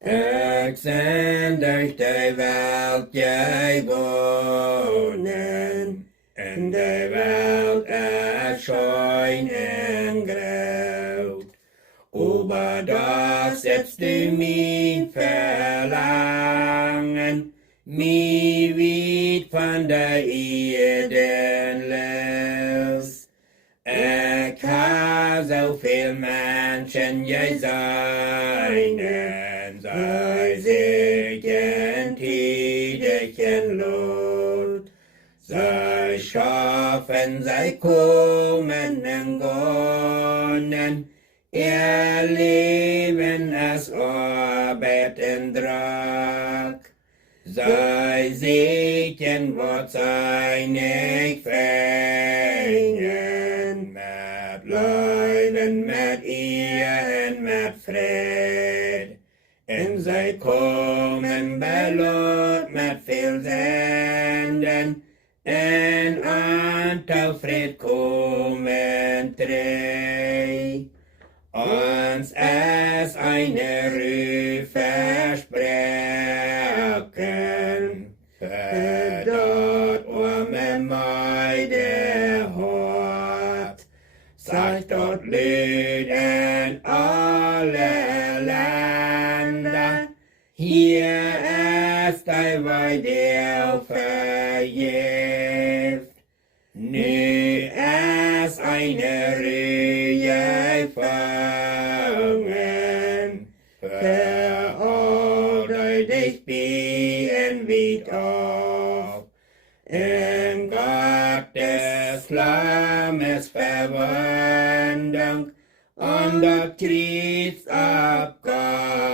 Ik senn durch de Welt gegonen, en de Welt erscheint en graut. Aber doch setzt du mein Verlangen, mi weit von der Erde los. Ik ha zoveel mensen jij zijn, en zij zieken tijdchen lot. Zij schaffen, zij komen en gaan, ihr Leben als Arbeit en Drag. Zij zieken wat zij niet fängen, met Leiden, met eer en met vrede. En zij komen bij Lot met veel zenden, en aantal vrede komen trei. Ons als eine Ruf versprechen, verdort mij der Hort, sagt dort Lüden alle Länder, hier ist ein Weide verjeft, nu ist eine Rühe fangen, verordne dich bien weit auf, in Gottes Lammes Verwandlung und der Kriegsabgab.